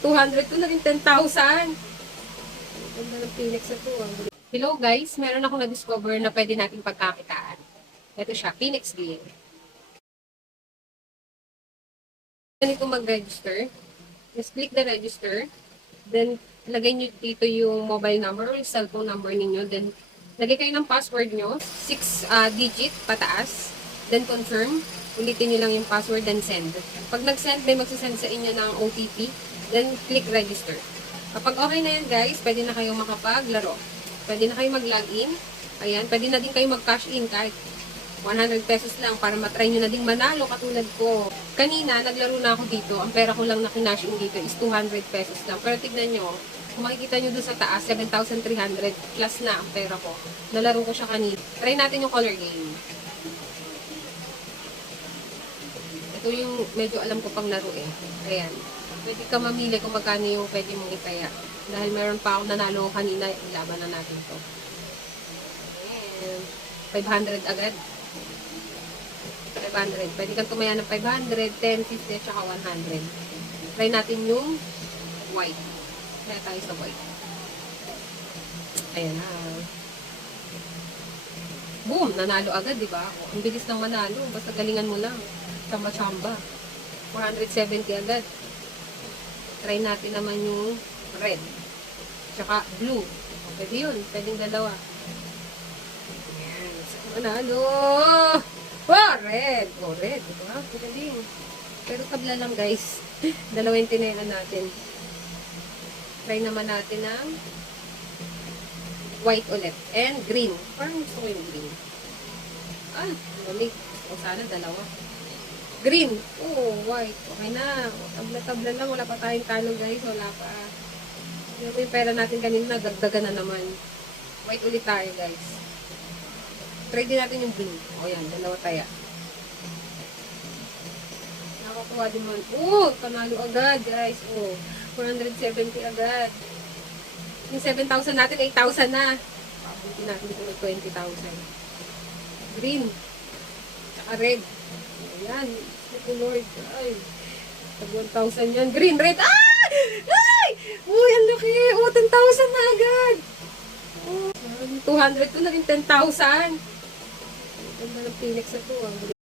200 to, naging 10,000. Ganda ng Phoenix na to. Hello guys, meron ako na-discover na pwede natin pagkakitaan. Ito siya, Phoenix Gleam. Ganito mag-register. Just click the register. Then, lagay nyo dito yung mobile number or yung cellphone number ninyo. Then, lagay kayo ng password nyo. 6 digit pataas. Then, confirm. Ulitin nyo lang yung password, then send. Pag nag-send, may magsasend sa inyo ng OTP. Then, click register. Kapag okay na yan guys, pwede na kayo makapaglaro. Pwede na kayo mag-login. Ayan, pwede na din kayo mag-cash in kahit 100 pesos lang para matry nyo na ding manalo katulad ko. Kanina, naglaro na ako dito. Ang pera ko lang na kinash in dito is 200 pesos lang. Pero tignan nyo, kung makikita nyo doon sa taas, 7,300 plus na ang pera ko. Nalaro ko siya kanina. Try natin yung color game. Ito yung medyo alam ko pang laro eh. Ayan. Pwede ka mamili kung magkano yung pwede mong itaya. Dahil meron pa ako nanalo kanina, ilaban na natin to. Ayan. 500 agad. 500. Pwede kang tumaya ng 500, 10, 50, at saka 100. Try natin yung white. Kaya tayo sa white. Ayan na. Boom! Nanalo agad, di ba? Ang bilis ng manalo. Basta galingan mo lang. Chamba-chamba. 470 agad. Try natin naman yung red. Tsaka blue. Pwede yun. Pwedeng dalawa. Ayan. Manalo! Wow! Red! Oh, red. Diba? Pwedeng. Pero tabla lang guys. Dalawang tinayaan natin. Try naman natin ng white ulit. And green. Parang gusto ko yung green. Ah, balik. O sana dalawa. Green. Oh, white. Okay na. Tabla-tabla lang. Wala pa tayong talo guys. Wala pa. Yung pera natin kanina, dagdagan na naman. White ulit tayo guys. Try din natin yung blue. O yan, dalawa taya. Nakakuha din mo. Oh, panalo agad guys. Oh, 470 agad. Yung 7,000 natin, 8,000 na. Pabuti natin ito ng 20,000. Green. Tsaka red. Ayan. Ito Lord. Ay. Tag 1,000 yan. Green, red. Ah! Ay! Uy, ang laki. Oh, 10,000 na agad. Oh, 200 to naging 10,000. Ganda ng Phoenix na to.